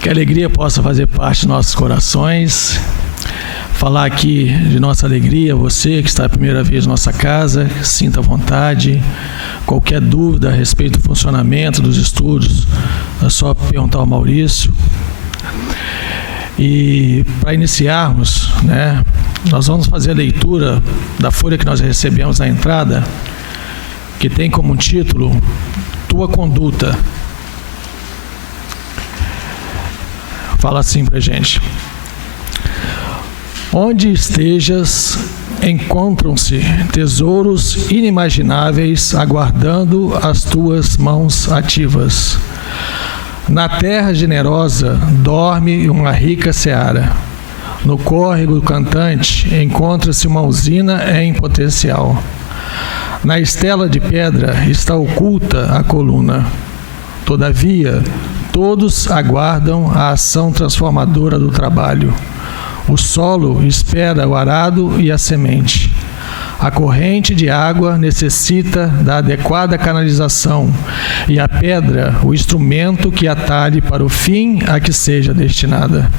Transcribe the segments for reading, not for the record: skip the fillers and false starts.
Que a alegria possa fazer parte de nossos corações. Falar aqui de nossa alegria, você que está a primeira vez em nossa casa, sinta à vontade. Qualquer dúvida a respeito do funcionamento dos estudos, é só perguntar ao Maurício. E para iniciarmos, nós vamos fazer a leitura da folha que nós recebemos na entrada, que tem como título Tua Conduta. Fala assim para a gente: onde estejas, encontram-se tesouros inimagináveis aguardando as tuas mãos ativas. Na terra generosa dorme uma rica seara. No córrego cantante encontra-se uma usina em potencial. Na estela de pedra está oculta a coluna. Todavia, todos aguardam a ação transformadora do trabalho. O solo espera o arado e a semente. A corrente de água necessita da adequada canalização e a pedra o instrumento que atalhe para o fim a que seja destinada.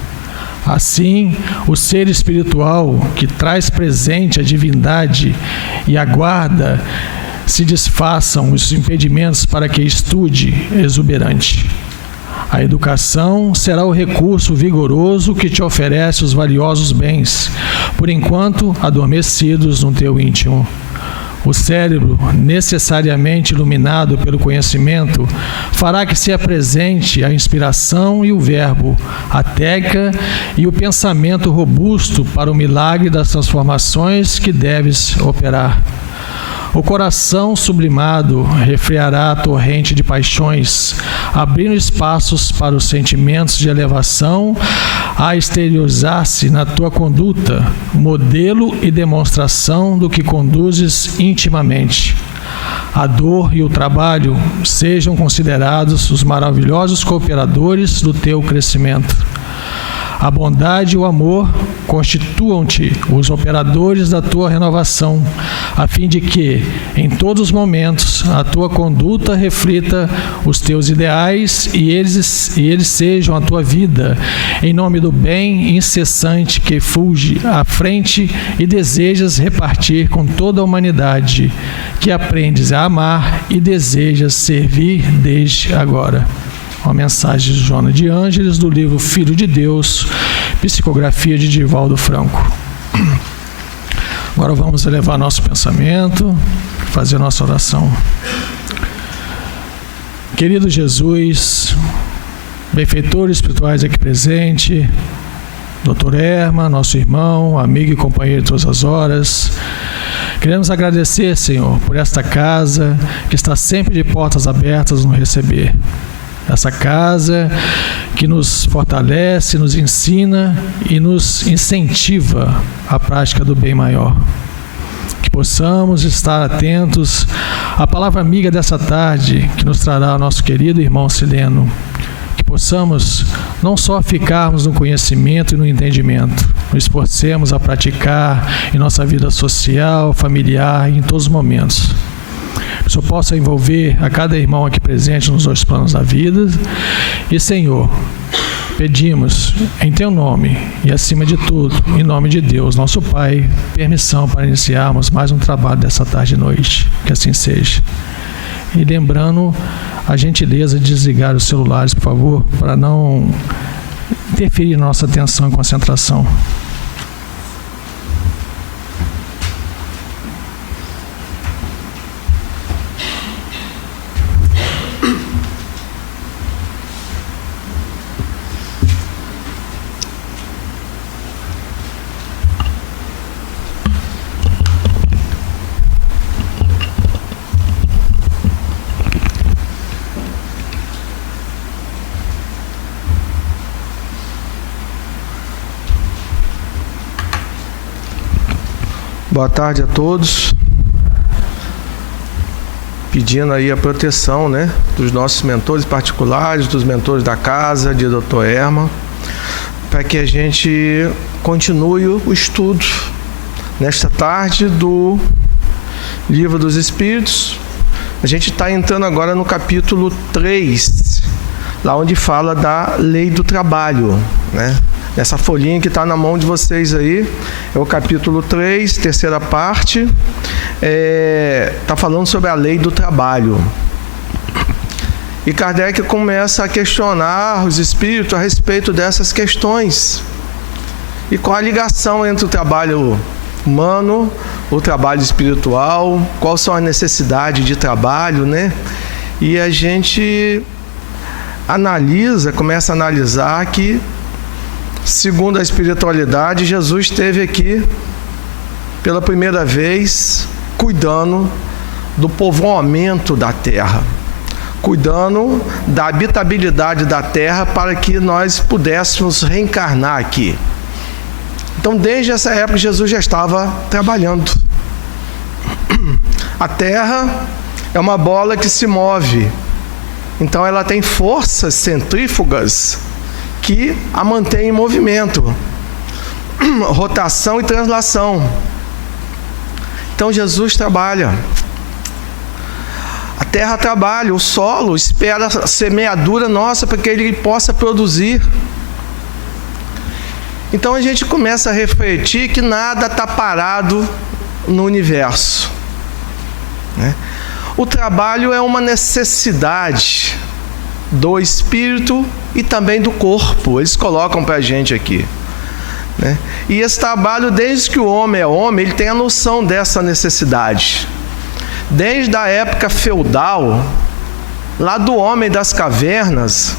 Assim, o ser espiritual que traz presente a divindade e aguarda se desfaçam os impedimentos para que estude exuberante. A educação será o recurso vigoroso que te oferece os valiosos bens, por enquanto adormecidos no teu íntimo. O cérebro, necessariamente iluminado pelo conhecimento, fará que se apresente a inspiração e o verbo, a técnica e o pensamento robusto para o milagre das transformações que deves operar. O coração sublimado refreará a torrente de paixões, abrindo espaços para os sentimentos de elevação a exteriorizar-se na tua conduta, modelo e demonstração do que conduzes intimamente. A dor e o trabalho sejam considerados os maravilhosos cooperadores do teu crescimento. A bondade e o amor constituam-te os operadores da tua renovação, a fim de que, em todos os momentos, a tua conduta reflita os teus ideais e eles sejam a tua vida, em nome do bem incessante que fulge à frente e desejas repartir com toda a humanidade, que aprendes a amar e desejas servir desde agora. Uma mensagem de Joana de Ângeles, do livro Filho de Deus, psicografia de Divaldo Franco. Agora vamos elevar nosso pensamento, fazer nossa oração. Querido Jesus, benfeitores espirituais aqui presente, Dr. Erma, nosso irmão, amigo e companheiro de todas as horas, queremos agradecer, Senhor, por esta casa que está sempre de portas abertas a nos receber. Essa casa que nos fortalece, nos ensina e nos incentiva à prática do bem maior. Que possamos estar atentos à palavra amiga dessa tarde que nos trará o nosso querido irmão Sileno. Que possamos não só ficarmos no conhecimento e no entendimento, nos esforcemos a praticar em nossa vida social, familiar e em todos os momentos. Que o Senhor possa envolver a cada irmão aqui presente nos dois planos da vida. E, Senhor, pedimos em Teu nome e, acima de tudo, em nome de Deus, nosso Pai, permissão para iniciarmos mais um trabalho dessa tarde e noite. Que assim seja. E lembrando a gentileza de desligar os celulares, por favor, para não interferir na nossa atenção e concentração. Boa tarde a todos. Pedindo aí a proteção, dos nossos mentores particulares, dos mentores da casa, de Dr. Erma, para que a gente continue o estudo nesta tarde do Livro dos Espíritos. A gente está entrando agora no capítulo 3 lá onde fala da lei do trabalho, né? Nessa folhinha que está na mão de vocês aí, é o capítulo 3, terceira parte, está falando sobre a lei do trabalho. E Kardec começa a questionar os espíritos a respeito dessas questões. E qual a ligação entre o trabalho humano, o trabalho espiritual, quais são as necessidades de trabalho, né? E a gente começa a analisar que, segundo a espiritualidade, Jesus esteve aqui pela primeira vez cuidando do povoamento da terra, cuidando da habitabilidade da terra para que nós pudéssemos reencarnar aqui. Então, desde essa época, Jesus já estava trabalhando. A terra é uma bola que se move. Então, ela tem forças centrífugas que a mantêm em movimento. Rotação e translação. Então, Jesus trabalha. A terra trabalha, o solo espera a semeadura nossa para que ele possa produzir. Então a gente começa a refletir que nada está parado no universo, né? O trabalho é uma necessidade do espírito e também do corpo. Eles colocam para a gente aqui, né? E esse trabalho, desde que o homem é homem, ele tem a noção dessa necessidade. Desde a época feudal, lá do homem das cavernas,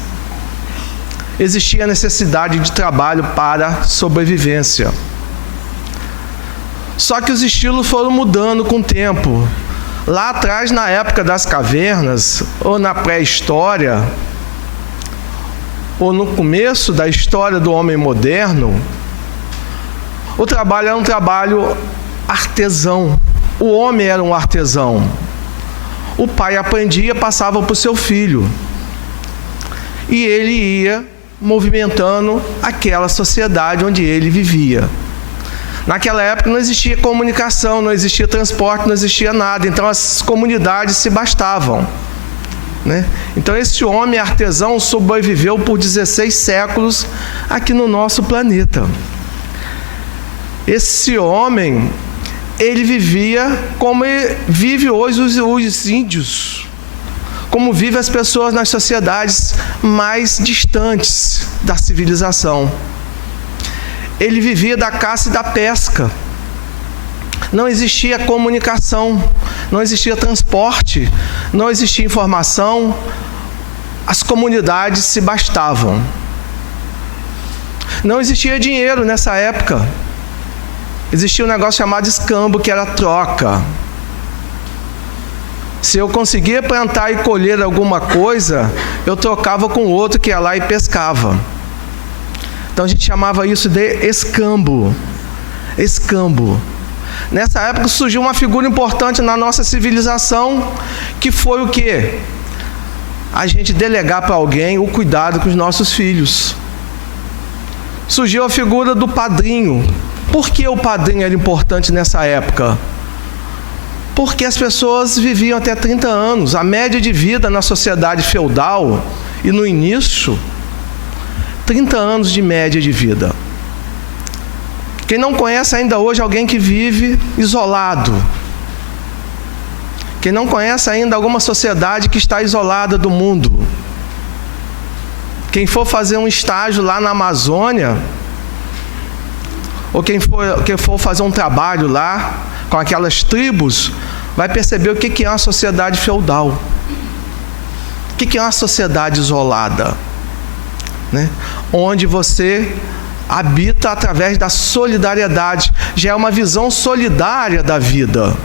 existia a necessidade de trabalho para sobrevivência. Só que os estilos foram mudando com o tempo. Lá atrás, na época das cavernas, ou na pré-história, ou no começo da história do homem moderno, o trabalho era um trabalho artesão. O homem era um artesão. O pai aprendia, passava para o seu filho. E ele ia movimentando aquela sociedade onde ele vivia. Naquela época não existia comunicação, não existia transporte, não existia nada. Então as comunidades se bastavam, né? Então esse homem artesão sobreviveu por 16 séculos aqui no nosso planeta. Esse homem, ele vivia como vive hoje os índios, como vivem as pessoas nas sociedades mais distantes da civilização. Ele vivia da caça e da pesca. Não existia comunicação, não existia transporte, não existia informação. As comunidades se bastavam. Não existia dinheiro nessa época. Existia um negócio chamado escambo, que era troca. Se eu conseguia plantar e colher alguma coisa, eu trocava com outro que ia lá e pescava. Então a gente chamava isso de escambo. Escambo. Nessa época surgiu uma figura importante na nossa civilização, que foi o quê? A gente delegar para alguém o cuidado com os nossos filhos. Surgiu a figura do padrinho. Por que o padrinho era importante nessa época? Porque as pessoas viviam até 30 anos. A média de vida na sociedade feudal e no início, 30 anos de média de vida. Quem não conhece ainda hoje alguém que vive isolado? Quem não conhece ainda alguma sociedade que está isolada do mundo? Quem for fazer um estágio lá na Amazônia, ou quem for fazer um trabalho lá com aquelas tribos, vai perceber o que é uma sociedade feudal. O que é uma sociedade isolada, né? Onde você habita através da solidariedade. Já é uma visão solidária da vida.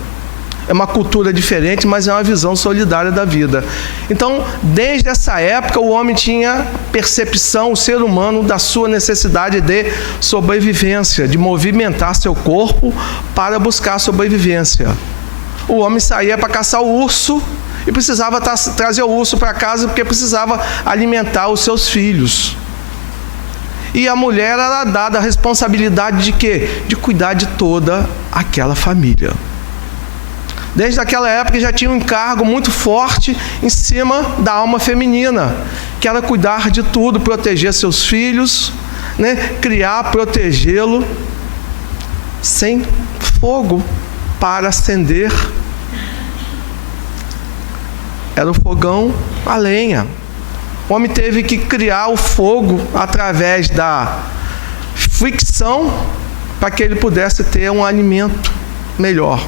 É uma cultura diferente, mas é uma visão solidária da vida. Então, desde essa época, o homem tinha percepção, o ser humano, da sua necessidade de sobrevivência, de movimentar seu corpo para buscar sobrevivência. O homem saía para caçar o urso e precisava trazer o urso para casa porque precisava alimentar os seus filhos. E a mulher era dada a responsabilidade de quê? De cuidar de toda aquela família. Desde aquela época já tinha um encargo muito forte em cima da alma feminina, que era cuidar de tudo, proteger seus filhos, né? Criar, protegê-lo, sem fogo para acender. Era o fogão a lenha. O homem teve que criar o fogo através da fricção para que ele pudesse ter um alimento melhor.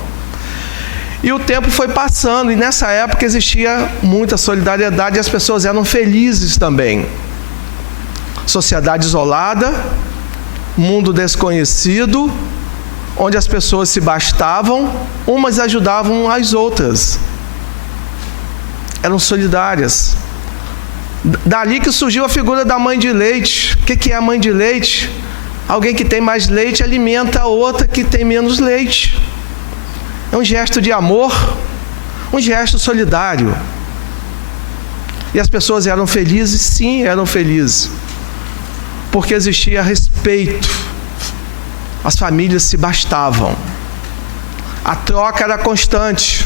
E o tempo foi passando, e nessa época existia muita solidariedade e as pessoas eram felizes também. Sociedade isolada, mundo desconhecido, onde as pessoas se bastavam, umas ajudavam as outras. Eram solidárias. Dali que surgiu a figura da mãe de leite. O que é a mãe de leite? Alguém que tem mais leite alimenta a outra que tem menos leite. É um gesto de amor, um gesto solidário. E as pessoas eram felizes? Sim, eram felizes. Porque existia respeito. As famílias se bastavam. A troca era constante.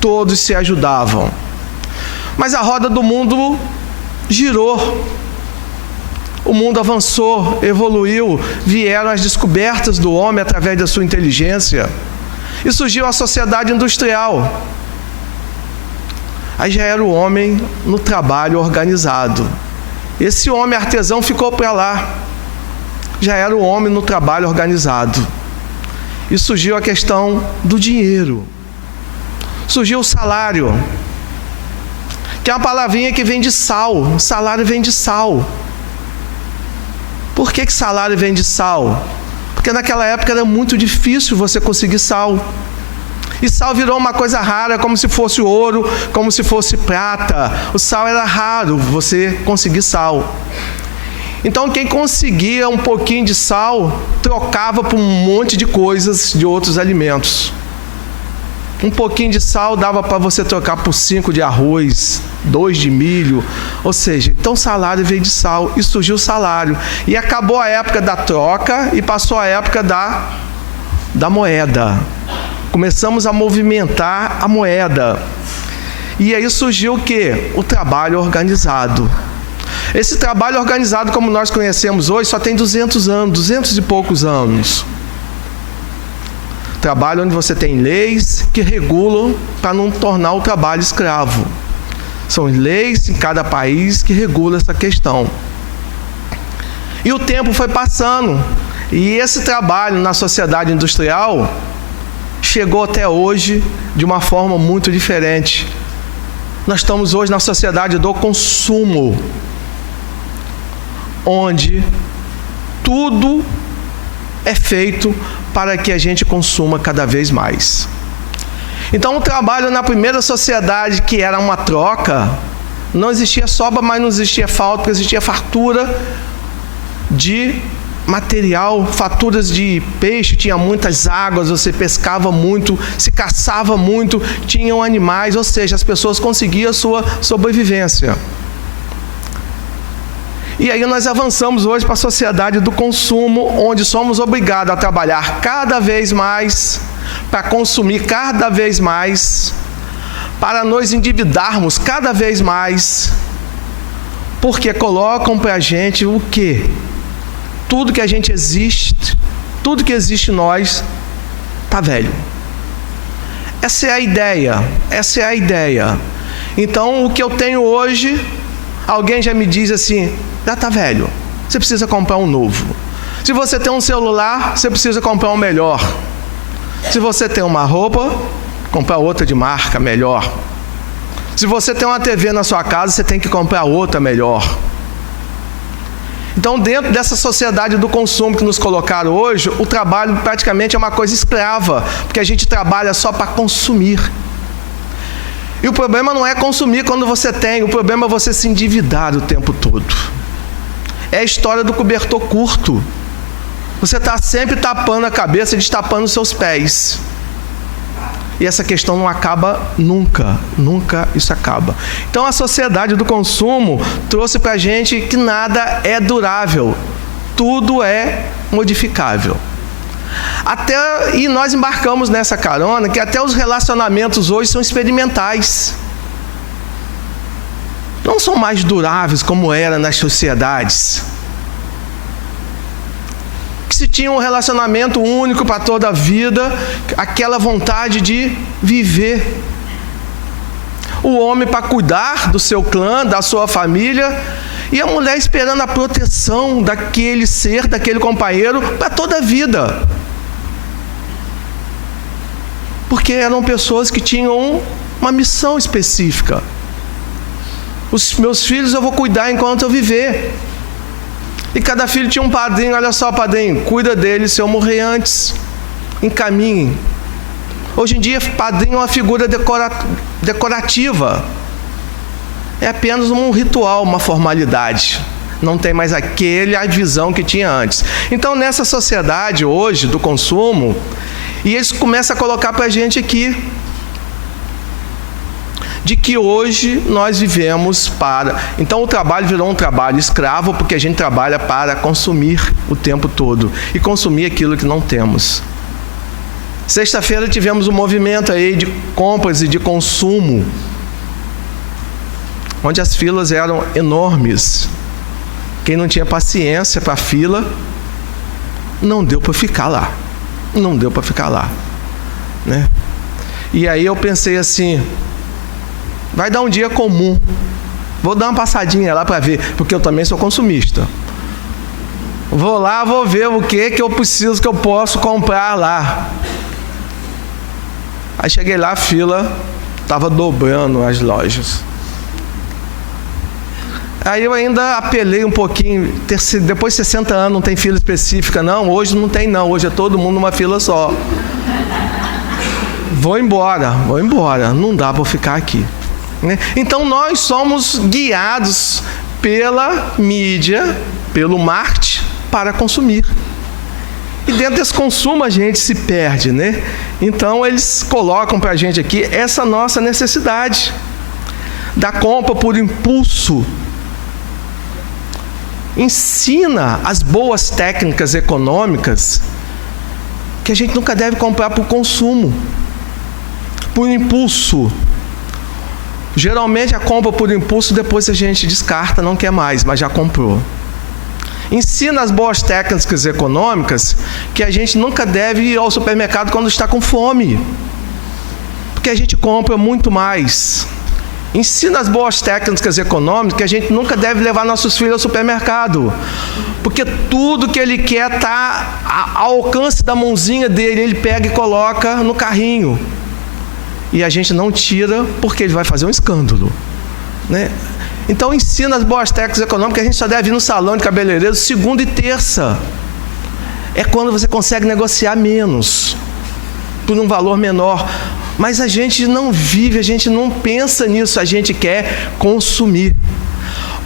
Todos se ajudavam. Mas a roda do mundo girou. O mundo avançou, evoluiu, vieram as descobertas do homem através da sua inteligência. E surgiu a sociedade industrial. Aí já era o homem no trabalho organizado. Esse homem artesão ficou para lá. Já era o homem no trabalho organizado. E surgiu a questão do dinheiro. Surgiu o salário, que é uma palavrinha que vem de sal. Salário vem de sal. Por que salário vem de sal? Porque naquela época era muito difícil você conseguir sal. E sal virou uma coisa rara, como se fosse ouro, como se fosse prata. O sal era raro, você conseguir sal. Então quem conseguia um pouquinho de sal, trocava por um monte de coisas, de outros alimentos. Um pouquinho de sal dava para você trocar por 5 de arroz, 2 de milho. Ou seja, então o salário veio de sal e surgiu o salário. E acabou a época da troca e passou a época da moeda. Começamos a movimentar a moeda. E aí surgiu o quê? O trabalho organizado. Esse trabalho organizado, como nós conhecemos hoje, só tem 200 anos, 200 e poucos anos. Trabalho onde você tem leis que regulam para não tornar o trabalho escravo. São leis em cada país que regulam essa questão. E o tempo foi passando. E esse trabalho na sociedade industrial chegou até hoje de uma forma muito diferente. Nós estamos hoje na sociedade do consumo, onde tudo é feito para que a gente consuma cada vez mais. Então o trabalho na primeira sociedade, que era uma troca, não existia sobra, mas não existia falta, porque existia fartura de material, farturas de peixe, tinha muitas águas, você pescava muito, se caçava muito, tinham animais, ou seja, as pessoas conseguiam a sua sobrevivência. E aí nós avançamos hoje para a sociedade do consumo, onde somos obrigados a trabalhar cada vez mais, para consumir cada vez mais, para nos endividarmos cada vez mais, porque colocam para a gente o quê? Tudo que a gente existe, tudo que existe em nós, está velho. Essa é a ideia. Então, o que eu tenho hoje, alguém já me diz assim, já está velho, você precisa comprar um novo. Se você tem um celular, você precisa comprar um melhor. Se você tem uma roupa, comprar outra de marca melhor. Se você tem uma TV na sua casa, você tem que comprar outra melhor. Então, dentro dessa sociedade do consumo que nos colocaram hoje, o trabalho praticamente é uma coisa escrava, porque a gente trabalha só para consumir. E o problema não é consumir quando você tem, o problema é você se endividar o tempo todo. É a história do cobertor curto. Você está sempre tapando a cabeça e destapando os seus pés. E essa questão não acaba nunca. Nunca isso acaba. Então a sociedade do consumo trouxe para a gente que nada é durável. Tudo é modificável. E nós embarcamos nessa carona que até os relacionamentos hoje são experimentais. Não são mais duráveis como era nas sociedades. Que se tinha um relacionamento único para toda a vida, aquela vontade de viver. O homem para cuidar do seu clã, da sua família, e a mulher esperando a proteção daquele ser, daquele companheiro, para toda a vida. Porque eram pessoas que tinham uma missão específica. Os meus filhos eu vou cuidar enquanto eu viver. E cada filho tinha um padrinho. Olha só, padrinho, cuida dele se eu morrer antes. Encaminhe. Hoje em dia, padrinho é uma figura decorativa. É apenas um ritual, uma formalidade. Não tem mais a visão que tinha antes. Então, nessa sociedade hoje do consumo, e eles começam a colocar para a gente aqui, de que hoje nós vivemos para... Então o trabalho virou um trabalho escravo, porque a gente trabalha para consumir o tempo todo, e consumir aquilo que não temos. Sexta-feira tivemos um movimento aí de compras e de consumo, onde as filas eram enormes. Quem não tinha paciência para a fila, não deu para ficar lá. Não deu para ficar lá, né? E aí eu pensei assim, vai dar um dia comum, vou dar uma passadinha lá para ver, porque eu também sou consumista. Vou lá, vou ver o que eu preciso, que eu posso comprar lá. Aí cheguei lá, a fila estava dobrando as lojas. Aí eu ainda apelei um pouquinho, depois de 60 anos não tem fila específica, não, hoje não tem não, hoje é todo mundo numa fila só. Vou embora, não dá para ficar aqui. Então nós somos guiados pela mídia, pelo marketing, para consumir. E dentro desse consumo a gente se perde, né? Então eles colocam para a gente aqui essa nossa necessidade da compra por impulso. Ensina as boas técnicas econômicas que a gente nunca deve comprar por consumo, por impulso. Geralmente a compra por impulso depois a gente descarta, não quer mais, mas já comprou. Ensina as boas técnicas econômicas que a gente nunca deve ir ao supermercado quando está com fome, porque a gente compra muito mais. Ensina as boas técnicas econômicas que a gente nunca deve levar nossos filhos ao supermercado, porque tudo que ele quer está ao alcance da mãozinha dele, ele pega e coloca no carrinho. E a gente não tira porque ele vai fazer um escândalo, né? Então ensina as boas técnicas econômicas que a gente só deve ir no salão de cabeleireiro segunda e terça. É quando você consegue negociar menos, por um valor menor. Mas a gente não vive, a gente não pensa nisso, a gente quer consumir.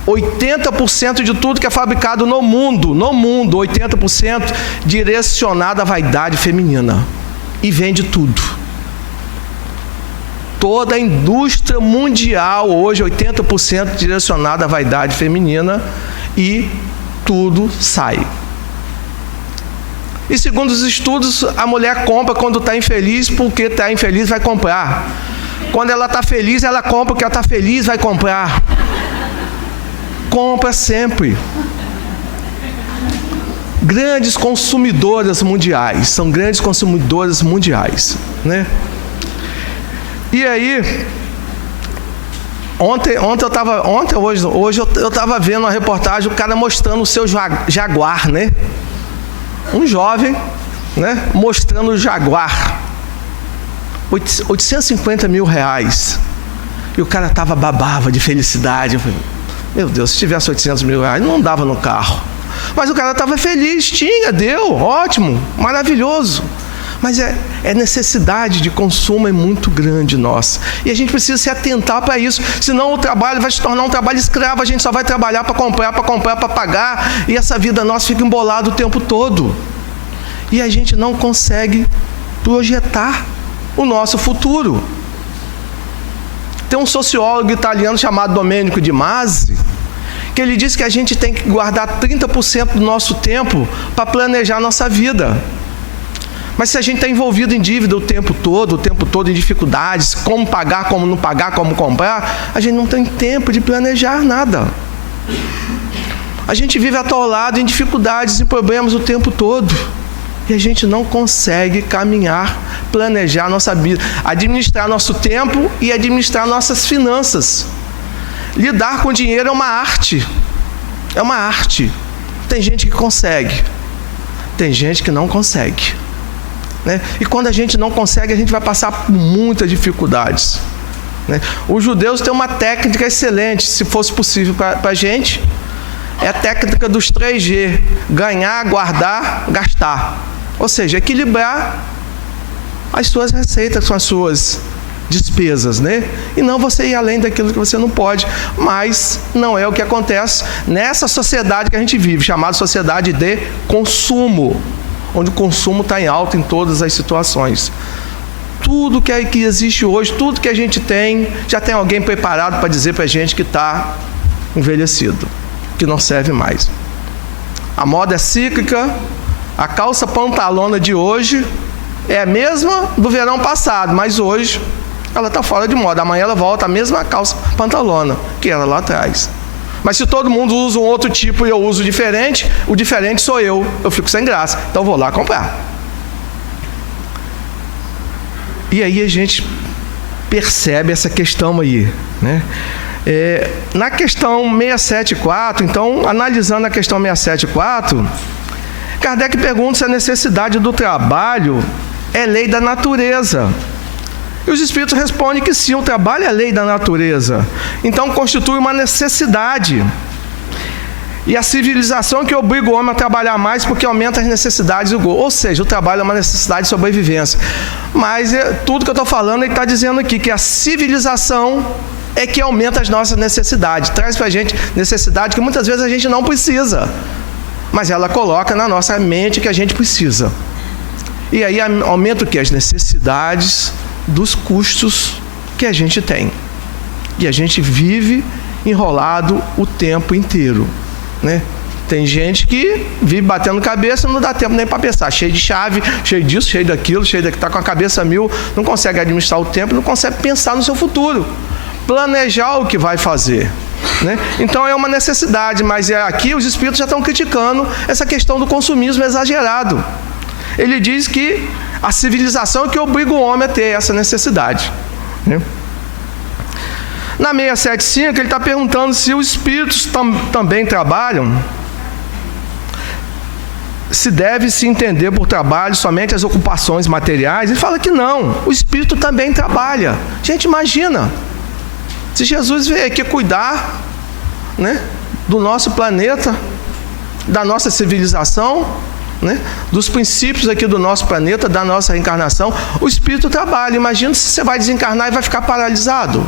80% de tudo que é fabricado no mundo, 80% direcionado à vaidade feminina. E vende tudo. Toda a indústria mundial hoje, 80% direcionada à vaidade feminina, e tudo sai. E segundo os estudos, a mulher compra quando está infeliz, porque está infeliz vai comprar. Quando ela está feliz, ela compra porque ela está feliz, vai comprar. Compra sempre. Grandes consumidoras mundiais, são grandes consumidoras mundiais, né? E aí, hoje eu estava vendo uma reportagem, o cara mostrando o seu Jaguar, né? Um jovem, né? Mostrando o Jaguar. 850 mil reais. E o cara babava de felicidade. Eu falei, meu Deus, se tivesse 800 mil reais, não dava no carro. Mas o cara estava feliz, deu, ótimo, maravilhoso. Mas a necessidade de consumo é muito grande nossa. E a gente precisa se atentar para isso. Senão o trabalho vai se tornar um trabalho escravo. A gente só vai trabalhar para comprar, para pagar. E essa vida nossa fica embolada o tempo todo. E a gente não consegue projetar o nosso futuro. Tem um sociólogo italiano chamado Domenico de Masi, que ele diz que a gente tem que guardar 30% do nosso tempo para planejar a nossa vida. Mas se a gente está envolvido em dívida o tempo todo em dificuldades, como pagar, como não pagar, como comprar, a gente não tem tempo de planejar nada. A gente vive atolado em dificuldades e problemas o tempo todo. E a gente não consegue caminhar, planejar nossa vida, administrar nosso tempo e administrar nossas finanças. Lidar com dinheiro é uma arte. É uma arte. Tem gente que consegue. Tem gente que não consegue. Né? E quando a gente não consegue, a gente vai passar por muitas dificuldades. Né? Os judeus têm uma técnica excelente, se fosse possível para a gente. É a técnica dos 3G. Ganhar, guardar, gastar. Ou seja, equilibrar as suas receitas com as suas despesas, né? E não você ir além daquilo que você não pode. Mas não é o que acontece nessa sociedade que a gente vive, chamada sociedade de consumo, onde o consumo está em alta em todas as situações. Tudo que existe hoje, tudo que a gente tem, já tem alguém preparado para dizer para a gente que está envelhecido, que não serve mais. A moda é cíclica. A calça pantalona de hoje é a mesma do verão passado, mas hoje ela está fora de moda. Amanhã ela volta a mesma calça pantalona que era lá atrás. Mas se todo mundo usa um outro tipo e eu uso diferente, o diferente sou eu. Eu fico sem graça, então vou lá comprar. E aí a gente percebe essa questão aí, né? Na questão 674, então, analisando a questão 674, Kardec pergunta se a necessidade do trabalho é lei da natureza. E os espíritos respondem que sim, o trabalho é lei da natureza. Então constitui uma necessidade. E a civilização que obriga o homem a trabalhar mais porque aumenta as necessidades do gozo. Ou seja, o trabalho é uma necessidade de sobrevivência. Mas tudo que eu estou falando, ele está dizendo aqui que a civilização é que aumenta as nossas necessidades. Traz para a gente necessidade que muitas vezes a gente não precisa. Mas ela coloca na nossa mente que a gente precisa. E aí aumenta o quê? As necessidades dos custos que a gente tem. E a gente vive enrolado o tempo inteiro, né? Tem gente que vive batendo cabeça, não dá tempo nem para pensar. Cheio de chave, cheio disso, cheio daquilo, está com a cabeça a mil, não consegue administrar o tempo, não consegue pensar no seu futuro. Planejar o que vai fazer. Né? Então é uma necessidade, mas aqui os espíritos já estão criticando essa questão do consumismo exagerado. Ele diz que a civilização é que obriga o homem a ter essa necessidade. Né? Na 675 ele está perguntando se os espíritos também trabalham, se deve se entender por trabalho somente as ocupações materiais. Ele fala que não, o espírito também trabalha. Gente, imagina se Jesus veio aqui cuidar, né, do nosso planeta, da nossa civilização, né, dos princípios aqui do nosso planeta, da nossa reencarnação. O espírito trabalha. Imagina se você vai desencarnar e vai ficar paralisado.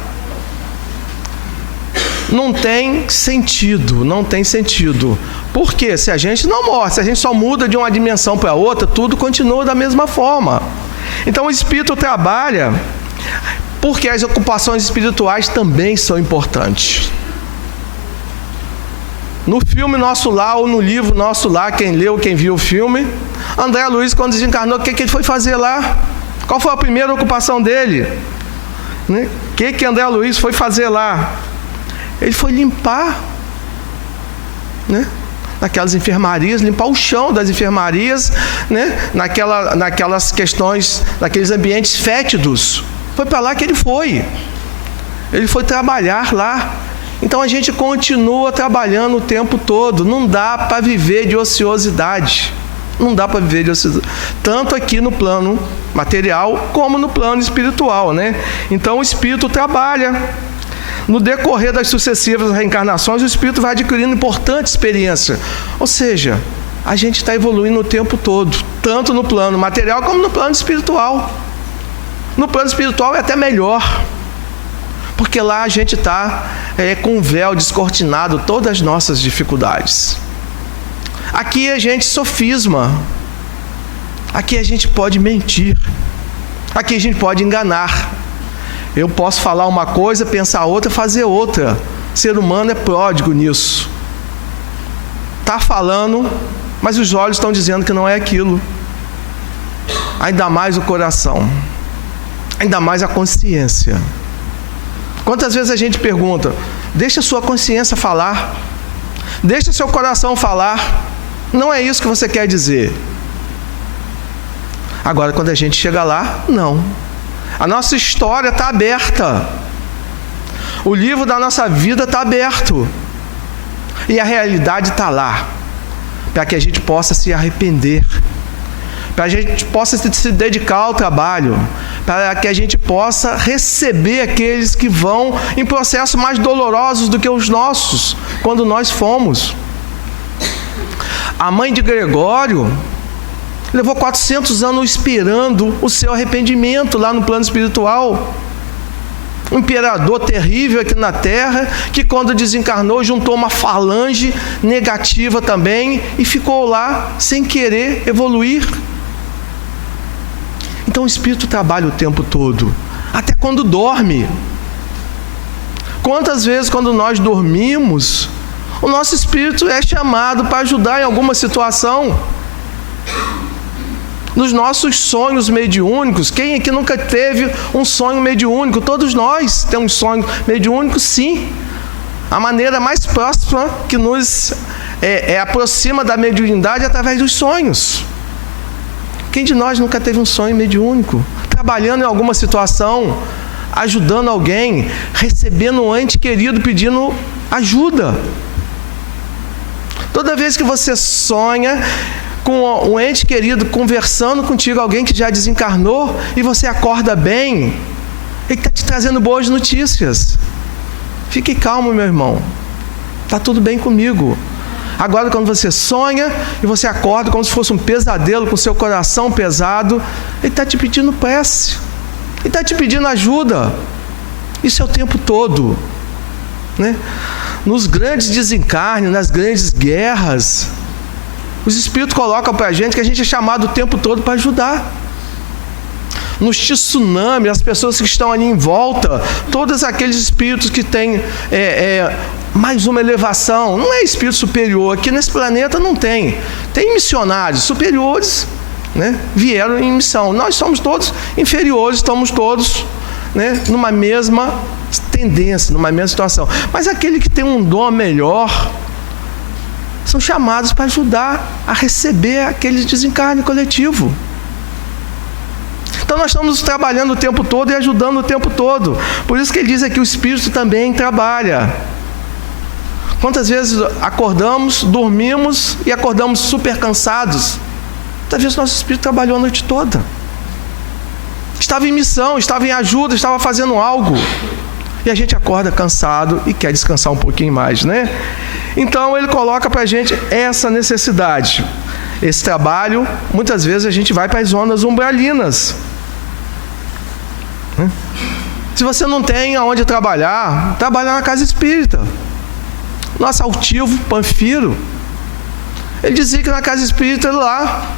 Não tem sentido, não tem sentido. Por quê? Se a gente não morre, se a gente só muda de uma dimensão para outra, tudo continua da mesma forma. Então o espírito trabalha porque as ocupações espirituais também são importantes. No filme Nosso Lar, ou no livro Nosso Lar, quem leu, quem viu o filme, André Luiz, quando desencarnou, o que ele foi fazer lá? Qual foi a primeira ocupação dele? Né? O que André Luiz foi fazer lá? Ele foi limpar, né, naquelas enfermarias, limpar o chão das enfermarias, né, naquelas questões, naqueles ambientes fétidos. Foi para lá que ele foi. Ele foi trabalhar lá. Então a gente continua trabalhando o tempo todo. Não dá para viver de ociosidade. Não dá para viver de ociosidade. Tanto aqui no plano material, como no plano espiritual, né? Então o espírito trabalha. No decorrer das sucessivas reencarnações, o espírito vai adquirindo importante experiência. Ou seja, a gente está evoluindo o tempo todo. Tanto no plano material, como no plano espiritual. No plano espiritual é até melhor, porque lá a gente está com o véu descortinado todas as nossas dificuldades. Aqui a gente sofisma, aqui a gente pode mentir, aqui a gente pode enganar. Eu posso falar uma coisa, pensar outra, fazer outra. O ser humano é pródigo nisso. Está falando, mas os olhos estão dizendo que não é aquilo. ainda mais o coração, ainda mais a consciência. Quantas vezes a gente pergunta, deixa a sua consciência falar, deixa seu coração falar, não é isso que você quer dizer. Agora, quando a gente chega lá, não. A nossa história está aberta, o livro da nossa vida está aberto, e a realidade está lá, para que a gente possa se arrepender, para a gente possa se dedicar ao trabalho, para que a gente possa receber aqueles que vão em processos mais dolorosos do que os nossos, quando nós fomos. A mãe de Gregório levou 400 anos esperando o seu arrependimento lá no plano espiritual. Um imperador terrível aqui na terra, que quando desencarnou juntou uma falange negativa também e ficou lá sem querer evoluir. Então o Espírito trabalha o tempo todo, até quando dorme. Quantas vezes quando nós dormimos, o nosso Espírito é chamado para ajudar em alguma situação? Nos nossos sonhos mediúnicos, quem aqui nunca teve um sonho mediúnico? Todos nós temos sonho mediúnico, sim. A maneira mais próxima que nos aproxima da mediunidade é através dos sonhos. Quem de nós nunca teve um sonho mediúnico? Trabalhando em alguma situação, ajudando alguém, recebendo um ente querido pedindo ajuda. Toda vez que você sonha com um ente querido conversando contigo, alguém que já desencarnou, e você acorda bem, ele está te trazendo boas notícias. Fique calmo, meu irmão, está tudo bem comigo. Agora, quando você sonha e você acorda como se fosse um pesadelo, com seu coração pesado, ele está te pedindo prece, ele está te pedindo ajuda. Isso é o tempo todo, né? Nos grandes desencarnes, nas grandes guerras, os Espíritos colocam para a gente que a gente é chamado o tempo todo para ajudar. Nos tsunamis, as pessoas que estão ali em volta, todos aqueles Espíritos que têm mais uma elevação, não é Espírito superior, aqui nesse planeta não tem. Tem missionários superiores, né? Vieram em missão. Nós somos todos inferiores, estamos todos, né, numa mesma tendência, numa mesma situação. Mas aquele que tem um dom melhor, são chamados para ajudar a receber aquele desencarne coletivo. Então nós estamos trabalhando o tempo todo e ajudando o tempo todo. Por isso que ele diz aqui, o Espírito também trabalha. Quantas vezes acordamos, dormimos e acordamos super cansados? Muitas vezes nosso Espírito trabalhou a noite toda. Estava em missão, estava em ajuda, estava fazendo algo. E a gente acorda cansado e quer descansar um pouquinho mais, né? Então ele coloca para a gente essa necessidade. Esse trabalho, muitas vezes a gente vai para as zonas umbralinas. Se você não tem aonde trabalhar, trabalha na casa espírita. Nosso altivo Panfiro, ele dizia que na casa espírita lá,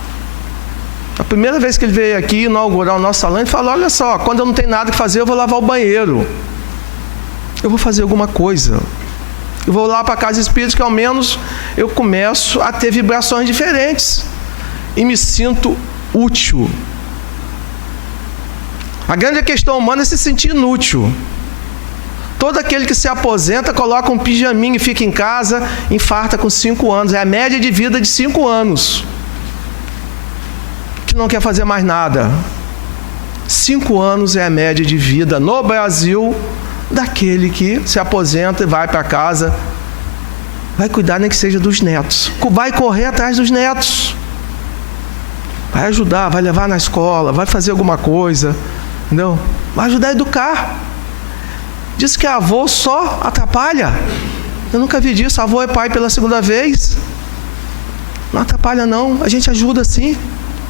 a primeira vez que ele veio aqui inaugurar o nosso salão, ele falou, olha só, quando eu não tenho nada que fazer, eu vou lavar o banheiro, eu vou fazer alguma coisa, eu vou lá para a casa espírita, que ao menos eu começo a ter vibrações diferentes e me sinto útil. A grande questão humana é se sentir inútil. Todo aquele que se aposenta, coloca um pijaminho e fica em casa, infarta com 5 anos. É a média de vida de 5 anos. Que não quer fazer mais nada. 5 anos é a média de vida no Brasil daquele que se aposenta e vai para casa. Vai cuidar nem que seja dos netos. Vai correr atrás dos netos. Vai ajudar, vai levar na escola, vai fazer alguma coisa. Entendeu? Vai ajudar a educar. Diz que avô só atrapalha. Eu nunca vi disso. Avô é pai pela segunda vez. Não atrapalha não. A gente ajuda sim.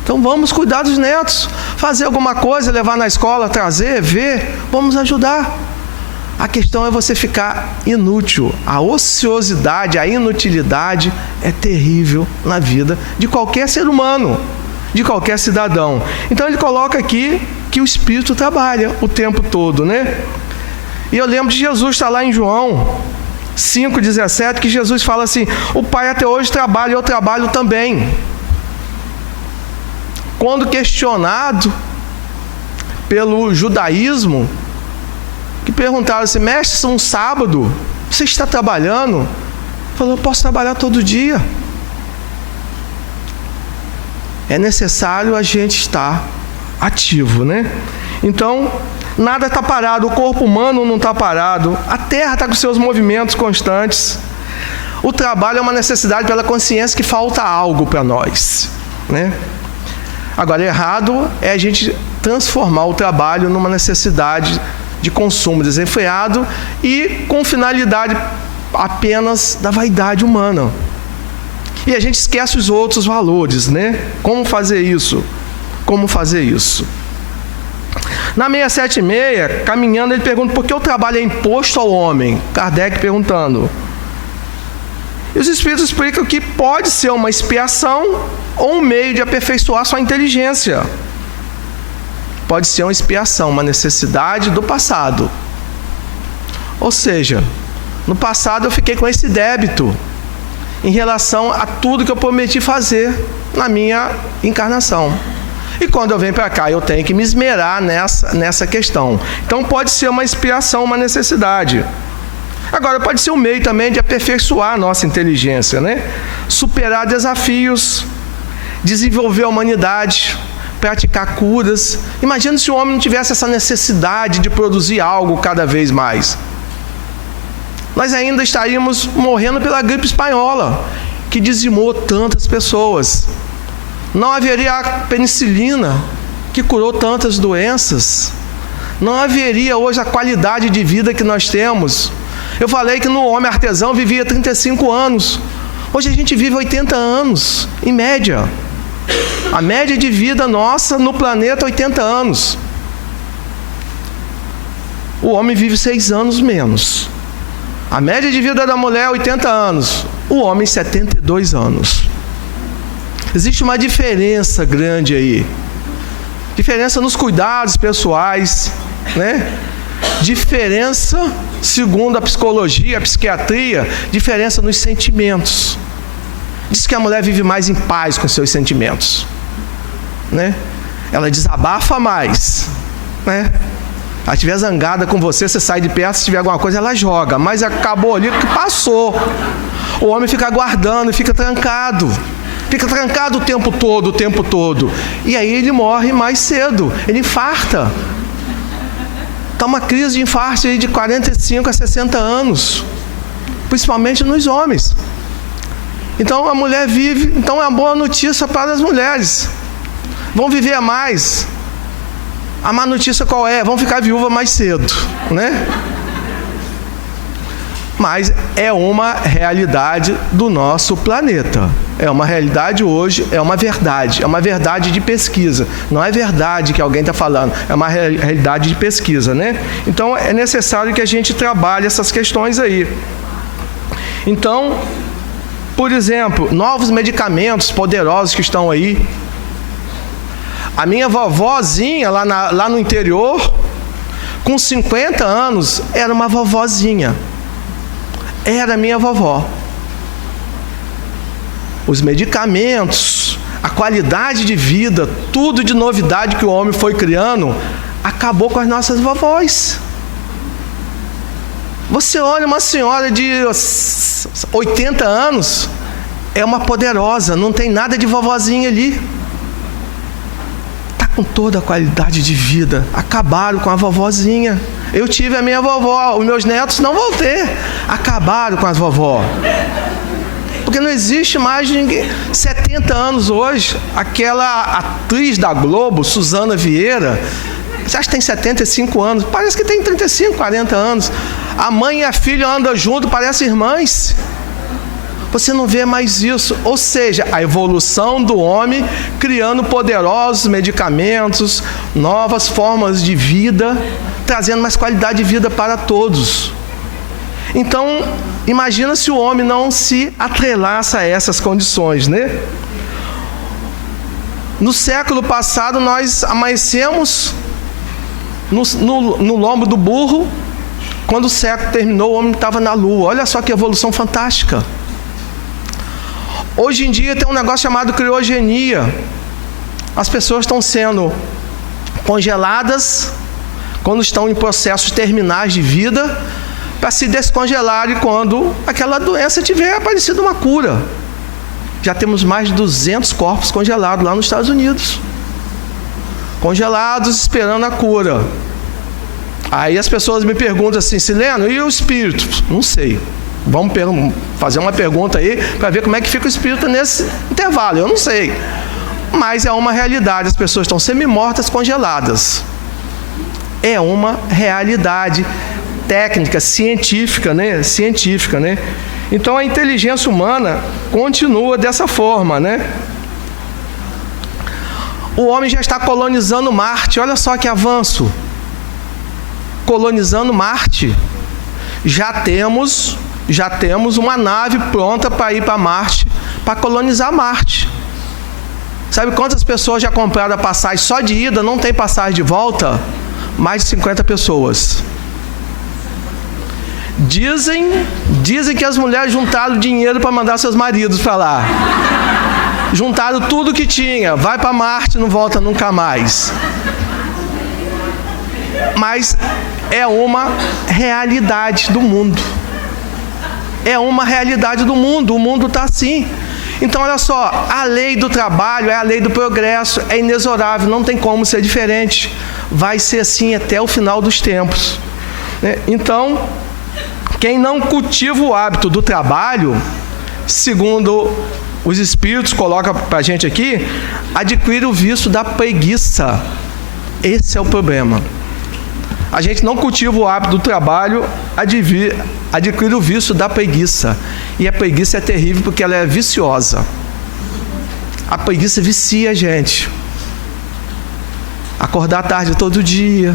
Então vamos cuidar dos netos. Fazer alguma coisa, levar na escola, trazer, ver. Vamos ajudar. A questão é você ficar inútil. A ociosidade, a inutilidade é terrível na vida de qualquer ser humano, de qualquer cidadão. Então ele coloca aqui que o Espírito trabalha o tempo todo, né? E eu lembro de Jesus, está lá em João 5,17, que Jesus fala assim, o Pai até hoje trabalha e eu trabalho também. quando questionado pelo judaísmo, que perguntaram assim: mestre, um sábado, você está trabalhando? Ele falou: eu posso trabalhar todo dia. É necessário a gente estar ativo, né? Então, nada está parado, o corpo humano não está parado, a terra está com seus movimentos constantes. O trabalho é uma necessidade pela consciência que falta algo para nós, né? Agora, errado é a gente transformar o trabalho numa necessidade de consumo desenfreado e com finalidade apenas da vaidade humana. E a gente esquece os outros valores, né? Como fazer isso? Como fazer isso? Na 676, caminhando, ele pergunta: por que o trabalho é imposto ao homem? Kardec perguntando. E os Espíritos explicam que pode ser uma expiação ou um meio de aperfeiçoar sua inteligência. Pode ser uma expiação, uma necessidade do passado. Ou seja, no passado eu fiquei com esse débito em relação a tudo que eu prometi fazer na minha encarnação. E quando eu venho para cá, eu tenho que me esmerar nessa questão. Então pode ser uma expiação, uma necessidade. Agora, pode ser um meio também de aperfeiçoar a nossa inteligência, né? Superar desafios, desenvolver a humanidade, praticar curas. Imagina se o homem não tivesse essa necessidade de produzir algo cada vez mais. Nós ainda estaríamos morrendo pela gripe espanhola, que dizimou tantas pessoas. Não haveria a penicilina, que curou tantas doenças. Não haveria hoje a qualidade de vida que nós temos. Eu falei que no homem artesão vivia 35 anos. Hoje a gente vive 80 anos, em média. A média de vida nossa no planeta é 80 anos. O homem vive 6 anos menos. A média de vida da mulher é 80 anos. O homem, 72 anos. Existe uma diferença grande aí. Diferença nos cuidados pessoais, né? Diferença, segundo a psicologia, a psiquiatria, diferença nos sentimentos. Diz que a mulher vive mais em paz com seus sentimentos, né? Ela desabafa mais, né? Ela estiver zangada com você, você sai de perto, se tiver alguma coisa, ela joga, mas acabou ali que passou. O homem fica aguardando, fica trancado o tempo todo, e aí ele morre mais cedo, ele infarta. Está uma crise de infarto aí de 45 a 60 anos, principalmente nos homens. Então a mulher vive, então é uma boa notícia para as mulheres, vão viver mais. A má notícia qual é? Vão ficar viúva mais cedo, né? Mas é uma realidade do nosso planeta. É uma realidade hoje, é uma verdade de pesquisa. Não é verdade que alguém está falando, é uma realidade de pesquisa, né? Então é necessário que a gente trabalhe essas questões aí. Então, por exemplo, novos medicamentos poderosos que estão aí. A minha vovozinha lá no interior, com 50 anos, era uma vovozinha. Era minha vovó. Os medicamentos, a qualidade de vida, tudo de novidade que o homem foi criando, acabou com as nossas vovós. Você olha uma senhora de 80 anos, é uma poderosa, não tem nada de vovozinha ali. Está com toda a qualidade de vida. Acabaram com a vovozinha. Eu tive a minha vovó, os meus netos não vão ter. Acabaram com as vovó. Porque não existe mais ninguém. 70 anos hoje, aquela atriz da Globo, Suzana Vieira, você acha que tem 75 anos? Parece que tem 35, 40 anos. A mãe e a filha andam junto, parecem irmãs. Você não vê mais isso. Ou seja, a evolução do homem criando poderosos medicamentos, novas formas de vida, trazendo mais qualidade de vida para todos. Então, imagina se o homem não se atrelasse a essas condições, né? No século passado, nós amanhecemos no lombo do burro. Quando o século terminou, o homem estava na lua. Olha só que evolução fantástica. Hoje em dia tem um negócio chamado criogenia. As pessoas estão sendo congeladas quando estão em processos terminais de vida, para se descongelarem quando aquela doença tiver aparecido uma cura. Já temos mais de 200 corpos congelados lá nos Estados Unidos. Congelados esperando a cura. Aí as pessoas me perguntam assim, Sileno, e o espírito? Não sei. Vamos fazer uma pergunta aí para ver como é que fica o espírito nesse intervalo. Eu não sei. Mas é uma realidade. As pessoas estão semi-mortas, congeladas. É uma realidade técnica, científica, né? Científica, né? Então a inteligência humana continua dessa forma, né? O homem já está colonizando Marte. Olha só que avanço. Colonizando Marte. Já temos uma nave pronta para ir para Marte, para colonizar Marte. Sabe quantas pessoas já compraram a passagem só de ida, não tem passagem de volta? Mais de 50 pessoas. Dizem que as mulheres juntaram dinheiro para mandar seus maridos para lá. Juntaram tudo que tinha. Vai para Marte, não volta nunca mais. Mas é uma realidade do mundo. É uma realidade do mundo. O mundo está assim. Então, olha só, a lei do trabalho é a lei do progresso, é inexorável, não tem como ser diferente. Vai ser assim até o final dos tempos. Então, quem não cultiva o hábito do trabalho, segundo os espíritos colocam para a gente aqui, adquire o vício da preguiça. Esse é o problema. A gente não cultiva o hábito do trabalho, adquire o vício da preguiça. E a preguiça é terrível porque ela é viciosa. A preguiça vicia a gente. Acordar tarde todo dia,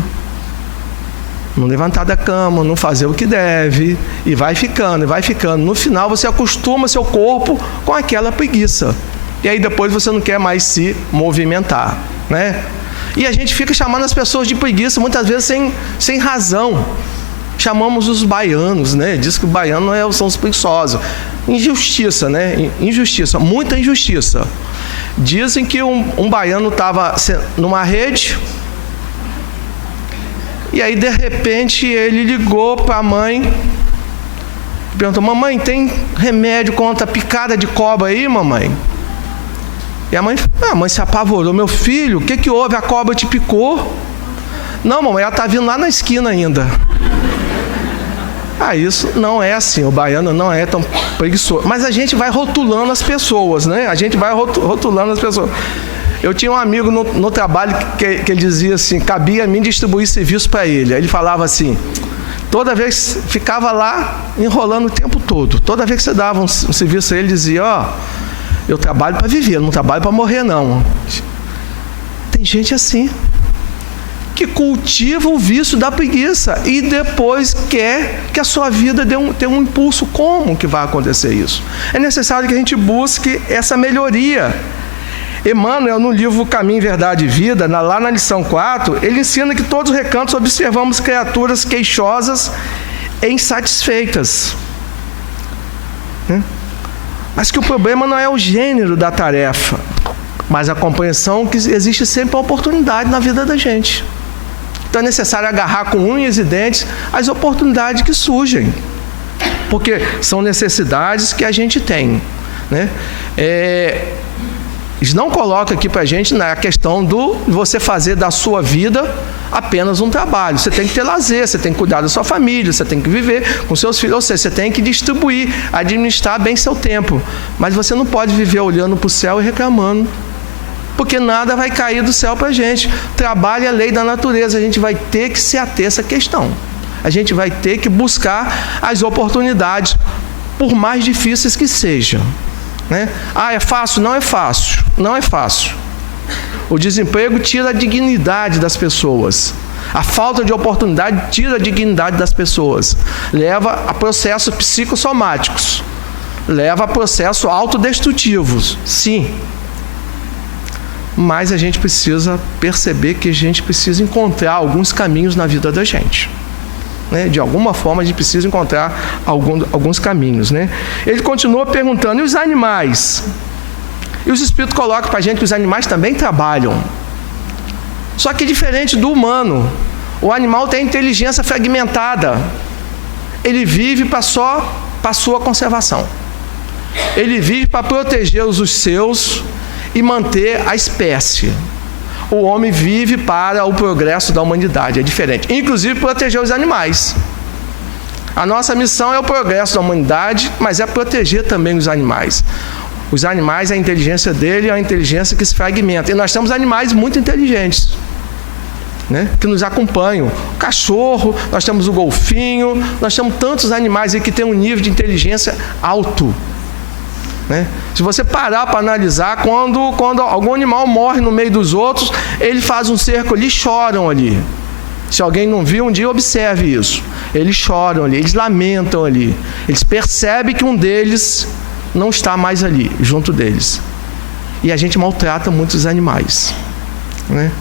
não levantar da cama, não fazer o que deve, e vai ficando, e vai ficando. No final você acostuma seu corpo com aquela preguiça. E aí depois você não quer mais se movimentar, né? E a gente fica chamando as pessoas de preguiça, muitas vezes sem razão. Chamamos os baianos, né? Diz que o baiano são os preguiçosos. Injustiça, né? Injustiça, muita injustiça. Dizem que um baiano estava numa rede, e aí de repente ele ligou para a mãe, perguntou, mamãe, tem remédio contra picada de cobra aí, mamãe? E a mãe se apavorou, meu filho, o que houve? A cobra te picou? Não, mamãe, ela está vindo lá na esquina ainda. Isso não é assim, o baiano não é tão preguiçoso. Mas a gente vai rotulando as pessoas, né? A gente vai rotulando as pessoas. Eu tinha um amigo no trabalho que ele dizia assim, cabia a mim distribuir serviço para ele. Aí ele falava assim, toda vez ficava lá enrolando o tempo todo. Toda vez que você dava um serviço a ele, dizia, eu trabalho para viver, eu não trabalho para morrer não. Tem gente assim, que cultiva o vício da preguiça e depois quer que a sua vida tenha um impulso. Como que vai acontecer isso? É necessário que a gente busque essa melhoria. Emmanuel, no livro Caminho, Verdade e Vida, lá na lição 4, ele ensina que todos os recantos observamos criaturas queixosas e insatisfeitas. Mas que o problema não é o gênero da tarefa, mas a compreensão que existe sempre a oportunidade na vida da gente. Então é necessário agarrar com unhas e dentes as oportunidades que surgem, porque são necessidades que a gente tem, né? Eles não colocam aqui para a gente na questão de você fazer da sua vida apenas um trabalho. Você tem que ter lazer, você tem que cuidar da sua família, você tem que viver com seus filhos, ou seja, você tem que distribuir, administrar bem seu tempo. Mas você não pode viver olhando para o céu e reclamando, porque nada vai cair do céu para a gente. Trabalho é lei da natureza, a gente vai ter que se ater a essa questão. A gente vai ter que buscar as oportunidades, por mais difíceis que sejam, né? É fácil? Não é fácil. Não é fácil. O desemprego tira a dignidade das pessoas. A falta de oportunidade tira a dignidade das pessoas. Leva a processos psicossomáticos. Leva a processos autodestrutivos. Sim. Mas a gente precisa perceber que a gente precisa encontrar alguns caminhos na vida da gente. De alguma forma a gente precisa encontrar alguns caminhos, né? Ele continua perguntando, e os animais? E os Espíritos colocam para a gente que os animais também trabalham. Só que diferente do humano, o animal tem inteligência fragmentada. Ele vive para a sua conservação. Ele vive para proteger os seus e manter a espécie. O homem vive para o progresso da humanidade, é diferente. Inclusive proteger os animais. A nossa missão é o progresso da humanidade, mas é proteger também os animais. Os animais, a inteligência dele é uma inteligência que se fragmenta. E nós temos animais muito inteligentes, né, que nos acompanham. O cachorro, nós temos o golfinho, nós temos tantos animais aí que têm um nível de inteligência alto. Né? Se você parar para analisar, quando algum animal morre no meio dos outros, ele faz um cerco ali, choram ali. Se alguém não viu, um dia observe isso. Eles choram ali, eles lamentam ali. Eles percebem que um deles não está mais ali, junto deles. E a gente maltrata muitos animais, né?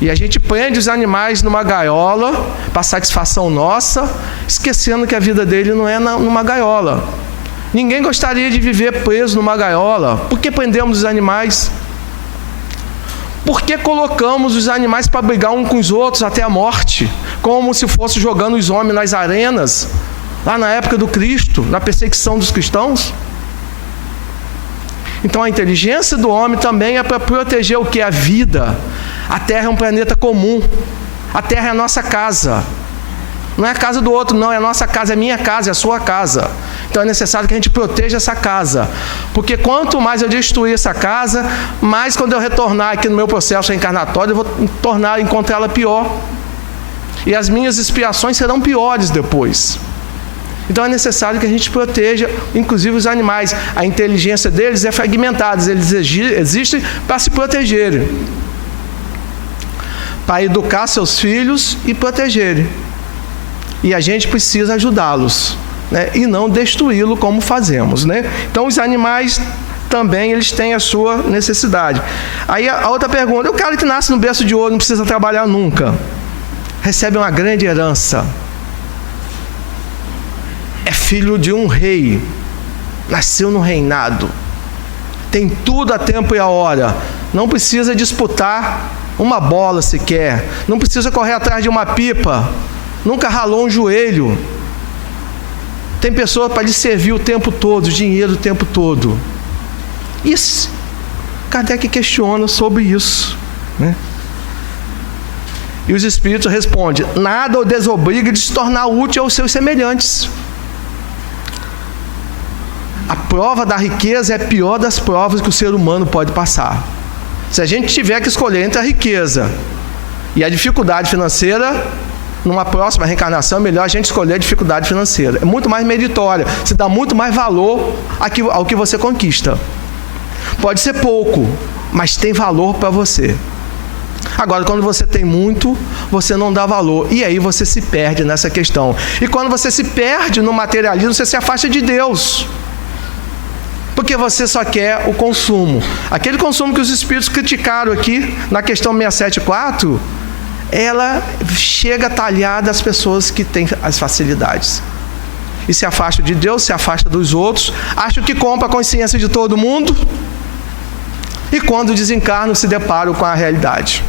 E a gente prende os animais numa gaiola para satisfação nossa, esquecendo que a vida dele não é numa gaiola. Ninguém gostaria de viver preso numa gaiola. Por que prendemos os animais? Por que colocamos os animais para brigar uns com os outros até a morte? Como se fosse jogando os homens nas arenas, lá na época do Cristo, na perseguição dos cristãos? Então a inteligência do homem também é para proteger o que? A vida. A Terra é um planeta comum. A Terra é a nossa casa. Não é a casa do outro, não. É a nossa casa, é a minha casa, é a sua casa. Então é necessário que a gente proteja essa casa. Porque quanto mais eu destruir essa casa, mais quando eu retornar aqui no meu processo reencarnatório, eu vou encontrá-la pior. E as minhas expiações serão piores depois. Então é necessário que a gente proteja, inclusive os animais. A inteligência deles é fragmentada, eles existem para se protegerem. Para educar seus filhos e protegerem. E a gente precisa ajudá-los, né? E não destruí-lo como fazemos, né? Então os animais também eles têm a sua necessidade. Aí a outra pergunta: o cara que nasce no berço de ouro não precisa trabalhar nunca, recebe uma grande herança, é filho de um rei, nasceu no reinado, tem tudo a tempo e a hora, não precisa disputar uma bola sequer, não precisa correr atrás de uma pipa, nunca ralou um joelho, tem pessoa para lhe servir o tempo todo, dinheiro o tempo todo. Isso, Kardec questiona sobre isso, né? E os Espíritos respondem: nada o desobriga de se tornar útil aos seus semelhantes. A prova da riqueza é a pior das provas que o ser humano pode passar. Se a gente tiver que escolher entre a riqueza e a dificuldade financeira, numa próxima reencarnação, é melhor a gente escolher a dificuldade financeira. É muito mais meritória, se dá muito mais valor ao que você conquista. Pode ser pouco, mas tem valor para você. Agora, quando você tem muito, você não dá valor. E aí você se perde nessa questão. E quando você se perde no materialismo, você se afasta de Deus. Porque você só quer o consumo. Aquele consumo que os Espíritos criticaram aqui, na questão 674, ela chega talhada às pessoas que têm as facilidades. E se afasta de Deus, se afasta dos outros, acha que compra a consciência de todo mundo, e quando desencarnam se deparam com a realidade.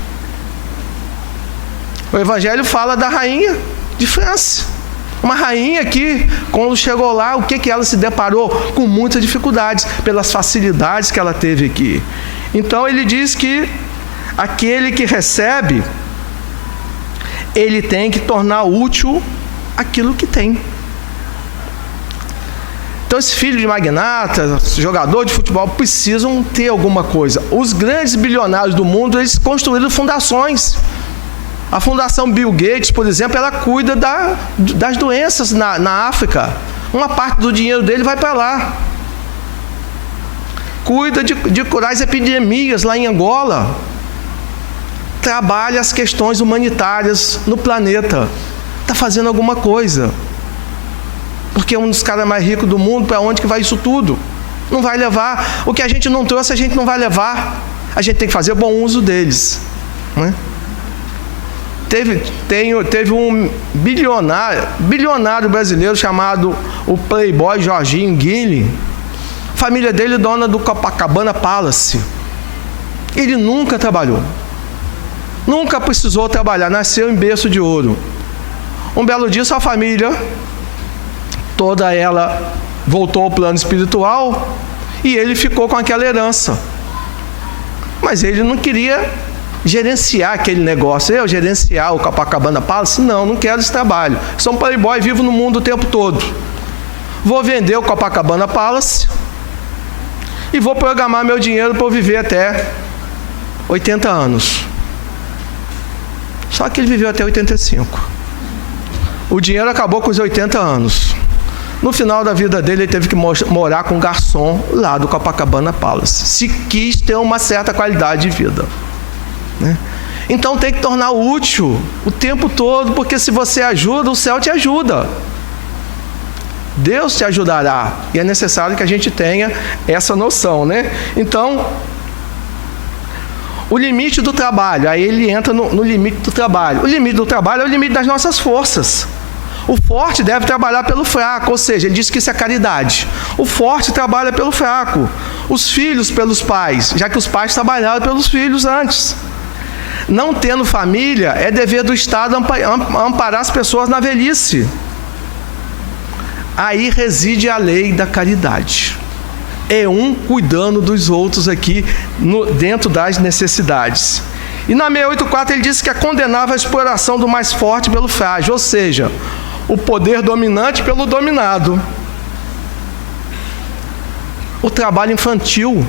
O Evangelho fala da rainha de França. Uma rainha que, quando chegou lá, o que ela se deparou? Com muitas dificuldades, pelas facilidades que ela teve aqui. Então ele diz que aquele que recebe, ele tem que tornar útil aquilo que tem. Então esse filho de magnata, jogador de futebol, precisam ter alguma coisa. Os grandes bilionários do mundo, eles construíram fundações. A Fundação Bill Gates, por exemplo, ela cuida das doenças na África. Uma parte do dinheiro dele vai para lá. Cuida de curar as epidemias lá em Angola. Trabalha as questões humanitárias no planeta. Está fazendo alguma coisa. Porque é um dos caras mais ricos do mundo, para onde que vai isso tudo? Não vai levar. O que a gente não trouxe, a gente não vai levar. A gente tem que fazer bom uso deles, né? Teve um bilionário brasileiro chamado o Playboy Jorginho Guilherme. família dele, dona do Copacabana Palace. Ele nunca trabalhou. Nunca precisou trabalhar, nasceu em berço de ouro. Um belo dia, sua família, toda ela voltou ao plano espiritual e ele ficou com aquela herança. Mas ele não queria gerenciar aquele negócio. Eu gerenciar o Copacabana Palace? Não quero esse trabalho. Sou um playboy, vivo no mundo o tempo todo. Vou vender o Copacabana Palace e vou programar meu dinheiro para eu viver até 80 anos. Só que ele viveu até 85. O dinheiro acabou com os 80 anos. No final da vida dele, ele teve que morar com um garçom lá do Copacabana Palace. Se quis ter uma certa qualidade de vida, né? Então tem que tornar útil o tempo todo, porque se você ajuda, o céu te ajuda. Deus te ajudará. E é necessário que a gente tenha essa noção, né? Então, o limite do trabalho, aí ele entra no limite do trabalho. O limite do trabalho é o limite das nossas forças. O forte deve trabalhar pelo fraco, ou seja, ele diz que isso é caridade. O forte trabalha pelo fraco. Os filhos pelos pais, já que os pais trabalharam pelos filhos antes. Não tendo família, é dever do Estado amparar as pessoas na velhice. Aí reside a lei da caridade. É um cuidando dos outros aqui, dentro das necessidades. E na 684 ele disse que condenava a exploração do mais forte pelo frágil, ou seja, o poder dominante pelo dominado. O trabalho infantil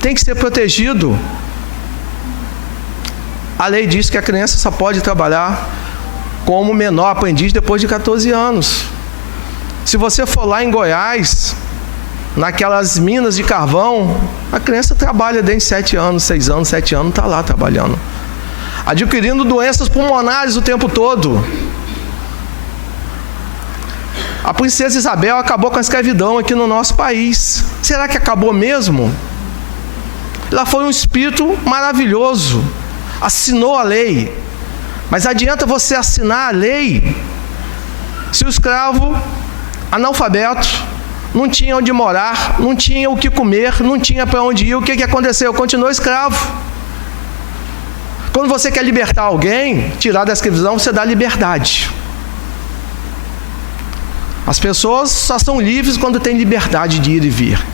tem que ser protegido. A lei diz que a criança só pode trabalhar como menor aprendiz depois de 14 anos. Se você for lá em Goiás, naquelas minas de carvão, a criança trabalha desde 7 anos, 6 anos, 7 anos, está lá trabalhando. Adquirindo doenças pulmonares o tempo todo. A princesa Isabel acabou com a escravidão aqui no nosso país. Será que acabou mesmo? Ela foi um espírito maravilhoso. Assinou a lei. Mas adianta você assinar a lei se o escravo, analfabeto, não tinha onde morar, não tinha o que comer, não tinha para onde ir. O que aconteceu? Continuou escravo. Quando você quer libertar alguém, tirar da escravidão, você dá liberdade. As pessoas só são livres quando têm liberdade de ir e vir.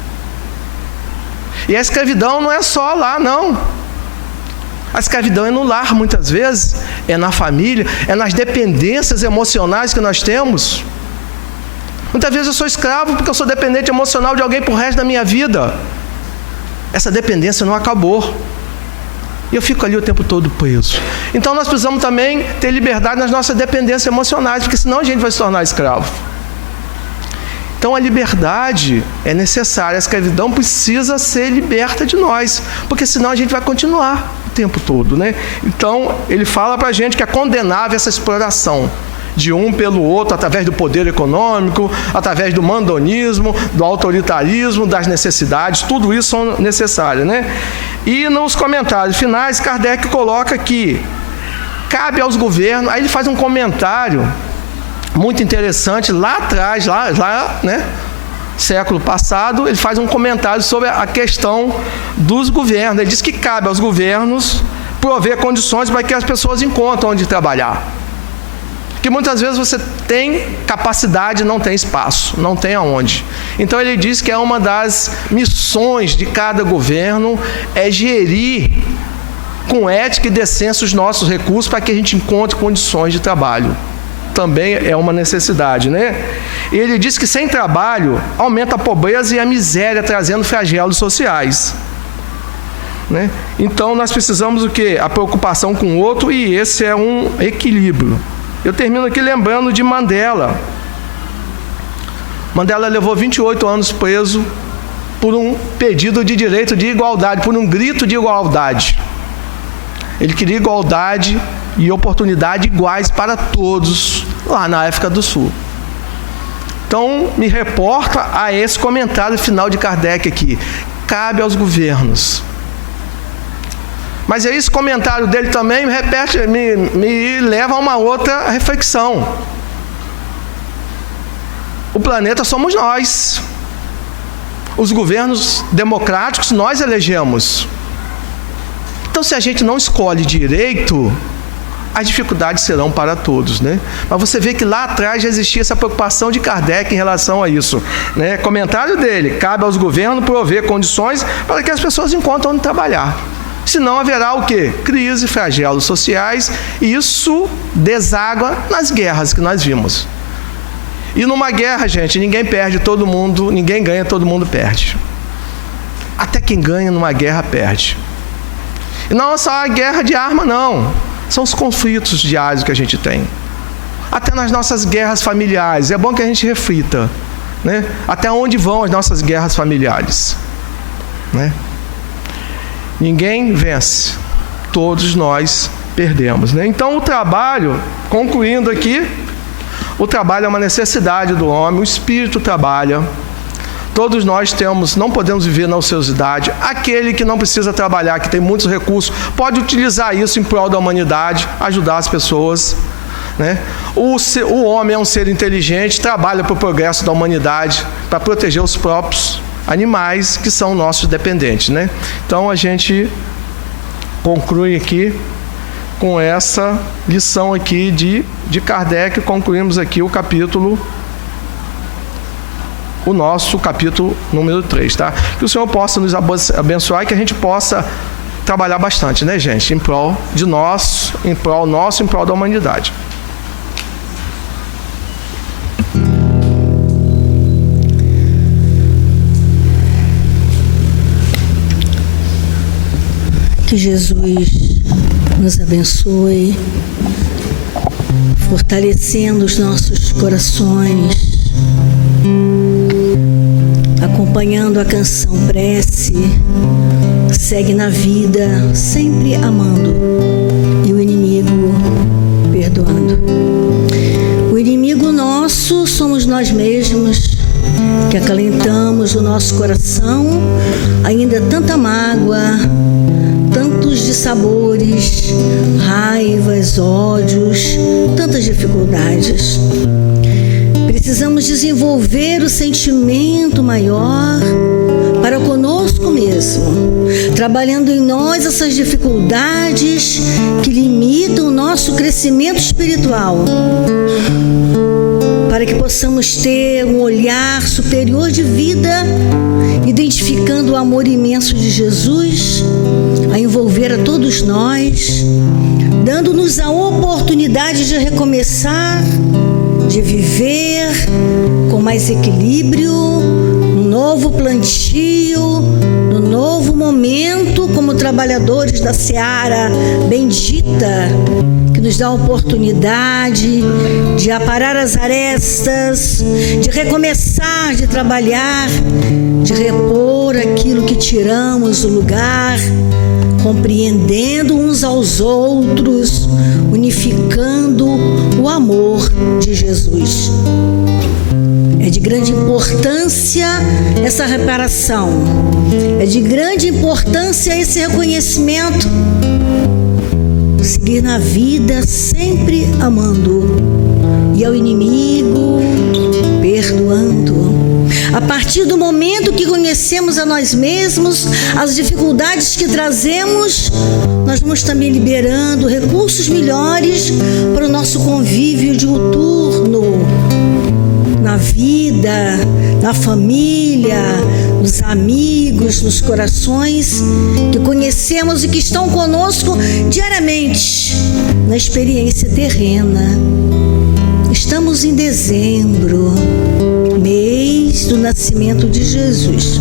E a escravidão não é só lá, não. A escravidão é no lar, muitas vezes, é na família, é nas dependências emocionais que nós temos. Muitas vezes eu sou escravo porque eu sou dependente emocional de alguém pro resto da minha vida. Essa dependência não acabou. E eu fico ali o tempo todo preso. Então nós precisamos também ter liberdade nas nossas dependências emocionais, porque senão a gente vai se tornar escravo. Então a liberdade é necessária, a escravidão precisa ser liberta de nós, porque senão a gente vai continuar o tempo todo, né? Então ele fala para a gente que é condenável essa exploração de um pelo outro, através do poder econômico, através do mandonismo, do autoritarismo, das necessidades, tudo isso são necessários, né? E nos comentários finais, Kardec coloca que cabe aos governos, aí ele faz um comentário muito interessante, lá atrás, né, século passado, ele faz um comentário sobre a questão dos governos. Ele diz que cabe aos governos prover condições para que as pessoas encontrem onde trabalhar. Que muitas vezes você tem capacidade, não tem espaço, não tem aonde. Então ele diz que é uma das missões de cada governo é gerir com ética e decência os nossos recursos para que a gente encontre condições de trabalho. Também é uma necessidade, né? E ele diz que sem trabalho aumenta a pobreza e a miséria, trazendo flagelos sociais, né? Então nós precisamos o quê? A preocupação com o outro, e esse é um equilíbrio. Eu termino aqui lembrando de Mandela. Mandela levou 28 anos preso por um pedido de direito de igualdade, por um grito de igualdade. Ele queria igualdade e oportunidade iguais para todos lá na África do Sul. Então, me reporta a esse comentário final de Kardec aqui. Cabe aos governos. Mas esse comentário dele também me leva a uma outra reflexão. O planeta somos nós. Os governos democráticos nós elegemos. Então, se a gente não escolhe direito, as dificuldades serão para todos, né? Mas você vê que lá atrás já existia essa preocupação de Kardec em relação a isso, né? Comentário dele: cabe aos governos prover condições para que as pessoas encontrem onde trabalhar. Senão haverá o quê? Crise, flagelos sociais, e isso deságua nas guerras que nós vimos. E numa guerra, gente, ninguém perde, todo mundo, ninguém ganha, todo mundo perde. Até quem ganha numa guerra perde. E não é só a guerra de arma, não. São os conflitos diários que a gente tem. Até nas nossas guerras familiares. É bom que a gente reflita, né? Até onde vão as nossas guerras familiares, né? Ninguém vence. Todos nós perdemos, né? Então o trabalho, concluindo aqui, o trabalho é uma necessidade do homem, o espírito trabalha. Todos nós não podemos viver na ociosidade. Aquele que não precisa trabalhar, que tem muitos recursos, pode utilizar isso em prol da humanidade, ajudar as pessoas, né? O homem é um ser inteligente, trabalha para o progresso da humanidade, para proteger os próprios animais que são nossos dependentes, né? Então a gente conclui aqui com essa lição aqui de Kardec. Concluímos aqui o nosso capítulo número 3, tá? Que o Senhor possa nos abençoar e que a gente possa trabalhar bastante, né, gente? Em prol de nós, em prol nosso, em prol da humanidade. Que Jesus nos abençoe, fortalecendo os nossos corações, acompanhando a canção Prece, segue na vida, sempre amando, e o inimigo perdoando. O inimigo nosso somos nós mesmos, que acalentamos o nosso coração ainda tanta mágoa, tantos dissabores, raivas, ódios, tantas dificuldades. Precisamos desenvolver o sentimento maior para conosco mesmo, trabalhando em nós essas dificuldades que limitam o nosso crescimento espiritual, para que possamos ter um olhar superior de vida, identificando o amor imenso de Jesus a envolver a todos nós, dando-nos a oportunidade de recomeçar, de viver com mais equilíbrio, no novo plantio, no novo momento, como trabalhadores da seara bendita, que nos dá a oportunidade de aparar as arestas, de recomeçar, de trabalhar, de repor aquilo que tiramos do lugar, compreendendo uns aos outros, unificando o amor de Jesus. É de grande importância essa reparação, é de grande importância esse reconhecimento, seguir na vida sempre amando e ao inimigo perdoando. A partir do momento que conhecemos a nós mesmos, as dificuldades que trazemos, nós vamos também liberando recursos melhores para o nosso convívio diuturno, na vida, na família, nos amigos, nos corações que conhecemos e que estão conosco diariamente na experiência terrena. Estamos em dezembro, mês do nascimento de Jesus.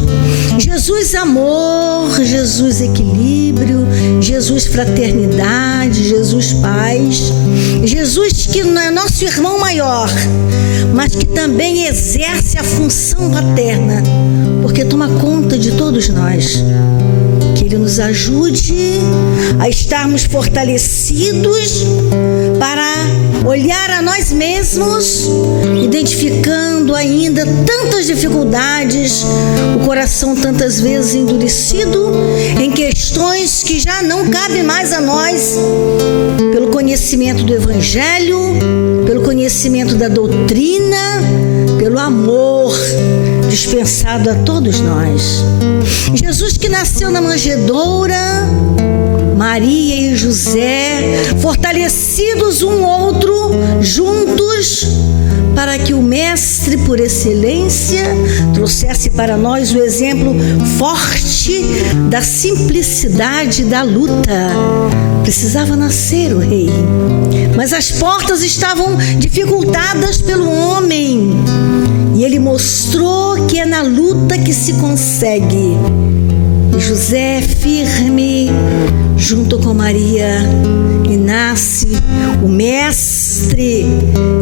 Jesus amor, Jesus equilíbrio, Jesus fraternidade, Jesus paz, Jesus que não é nosso irmão maior, mas que também exerce a função paterna, porque toma conta de todos nós. Que Ele nos ajude a estarmos fortalecidos para olhar a nós mesmos, identificando ainda tantas dificuldades, o coração tantas vezes endurecido em questões que já não cabem mais a nós, pelo conhecimento do Evangelho, pelo conhecimento da doutrina, pelo amor de dispensado a todos nós. Jesus que nasceu na manjedoura, Maria e José, fortalecidos um outro, juntos, para que o Mestre por excelência trouxesse para nós o exemplo forte da simplicidade da luta. Precisava nascer o Rei, mas as portas estavam dificultadas pelo homem, e ele mostrou que é na luta que se consegue. E José firme junto com Maria, e nasce o Mestre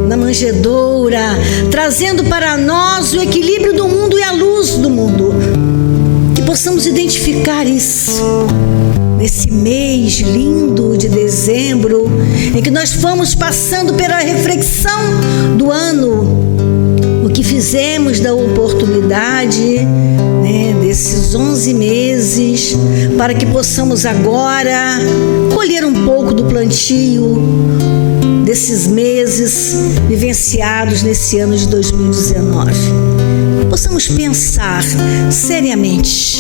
na manjedoura, trazendo para nós o equilíbrio do mundo e a luz do mundo. Que possamos identificar isso nesse mês lindo de dezembro, em que nós fomos passando pela reflexão do ano, o que fizemos da oportunidade, desses 11 meses, para que possamos agora colher um pouco do plantio desses meses vivenciados nesse ano de 2019. Possamos pensar seriamente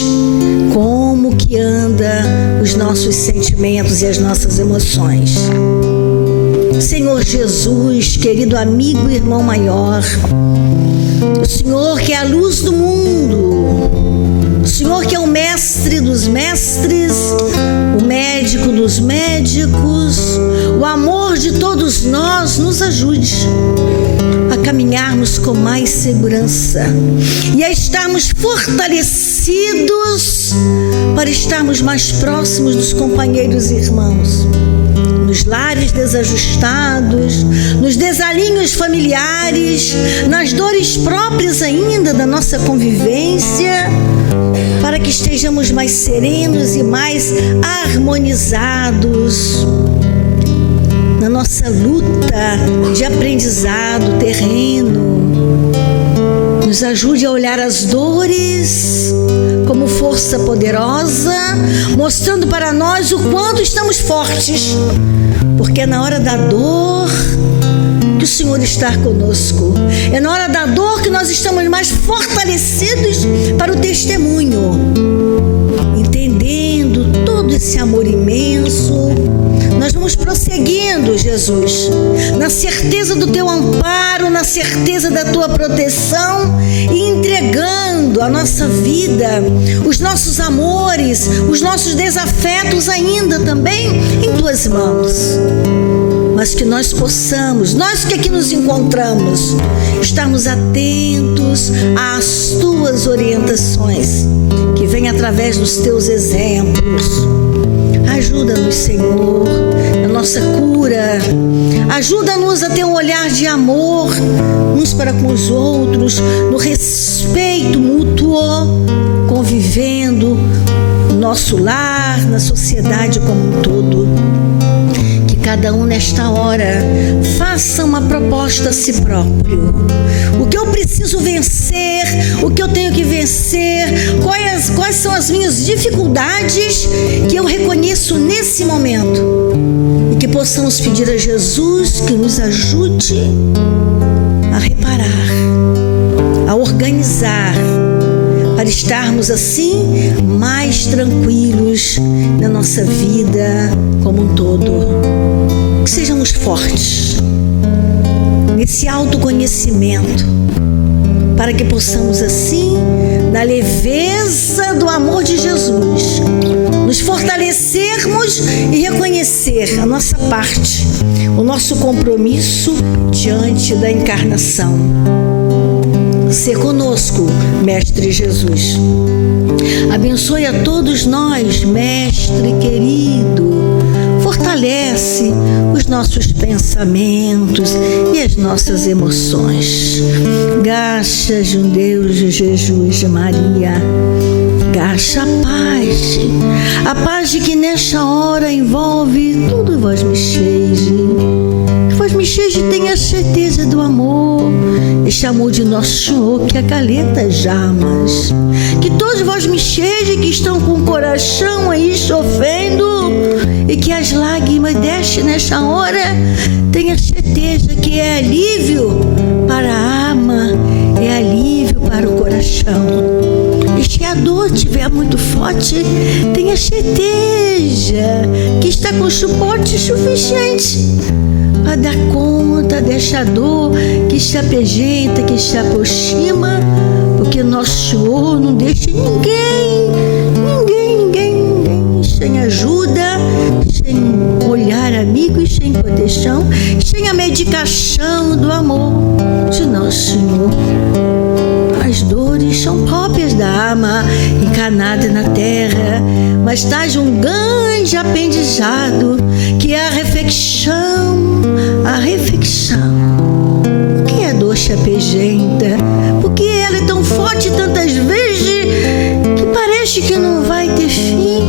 como que anda os nossos sentimentos e as nossas emoções. Senhor Jesus, querido amigo e irmão maior, o Senhor que é a luz do mundo, o Senhor que é o mestre dos mestres, o médico dos médicos, o amor de todos nós, nos ajude a caminharmos com mais segurança e a estarmos fortalecidos para estarmos mais próximos dos companheiros e irmãos, nos lares desajustados, nos desalinhos familiares, nas dores próprias ainda da nossa convivência, para que estejamos mais serenos e mais harmonizados na nossa luta de aprendizado terreno. Nos ajude a olhar as dores como força poderosa, mostrando para nós o quanto estamos fortes, porque é na hora da dor que o Senhor está conosco. É na hora da dor que nós estamos mais fortalecidos para o testemunho. Entendendo todo esse amor imenso, nós vamos prosseguindo, Jesus, na certeza do Teu amparo, na certeza da Tua proteção, e entregando a nossa vida, os nossos amores, os nossos desafetos ainda também em Tuas mãos. Mas que nós possamos, nós que aqui nos encontramos, estarmos atentos às Tuas orientações, que vêm através dos Teus exemplos. Ajuda-nos, Senhor, na nossa cura. Ajuda-nos a ter um olhar de amor uns para com os outros, no respeito mútuo, convivendo no nosso lar, na sociedade como um todo. Que cada um nesta hora faça uma proposta a si próprio. O que eu preciso vencer, o que eu tenho que vencer, quais são as minhas dificuldades que eu reconheço nesse momento, e que possamos pedir a Jesus que nos ajude a reparar, a organizar, para estarmos assim mais tranquilos na nossa vida como um todo. Que sejamos fortes nesse autoconhecimento, para que possamos assim, na leveza do amor de Jesus, nos fortalecermos e reconhecer a nossa parte, o nosso compromisso diante da encarnação. Ser conosco, Mestre Jesus. Abençoe a todos nós, Mestre querido. Fortalece os nossos pensamentos e as nossas emoções. Graças de um Deus de Jesus, de Maria. Graça a paz de que nesta hora envolve tudo vós me cheije. Vós me cheije, tenha certeza do amor, este amor de nosso Senhor que acalenta jamais. Que todos vós me cheije que estão com o coração aí sofrendo, e que as lágrimas desce nesta hora, tenha certeza que é alívio para a alma é alívio para o coração. E se a dor estiver muito forte, tenha certeza que está com suporte suficiente para dar conta dessa dor que se apegenta, que se aproxima, porque nosso Senhor não deixa ninguém sem ajuda, sem olhar amigo e sem proteção, sem a medicação do amor de nosso Senhor. As dores são próprias da alma encarnada na terra, mas traz um grande aprendizado, que é a reflexão. Por que a dor se apegenta? Por que ela é tão forte tantas vezes que parece que não vai ter fim?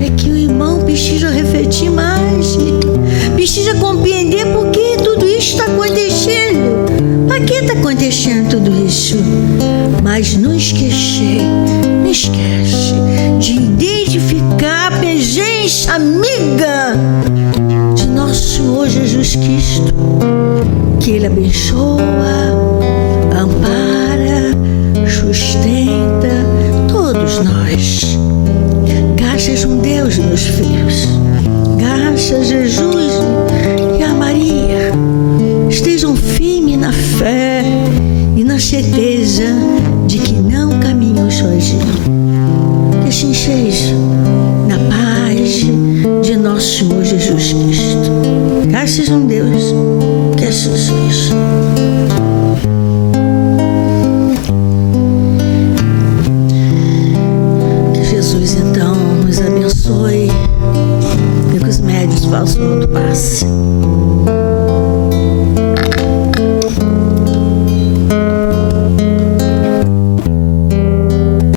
É que o irmão precisa refletir mais, precisa compreender por que tudo isso está acontecendo. Para que está acontecendo tudo isso? Mas não esquece de identificar a presença amiga de nosso Senhor Jesus Cristo, que Ele abençoa, ampara, sustenta todos nós. Graças a Deus, meus filhos. Graças a Jesus e a Maria. Estejam firmes na fé e na certeza de que não caminham sozinhos. Que assim seja, na paz de nosso Senhor Jesus Cristo. Graças a Deus, que assim seja. Que Jesus então nos abençoe e que os médios façam outro passe.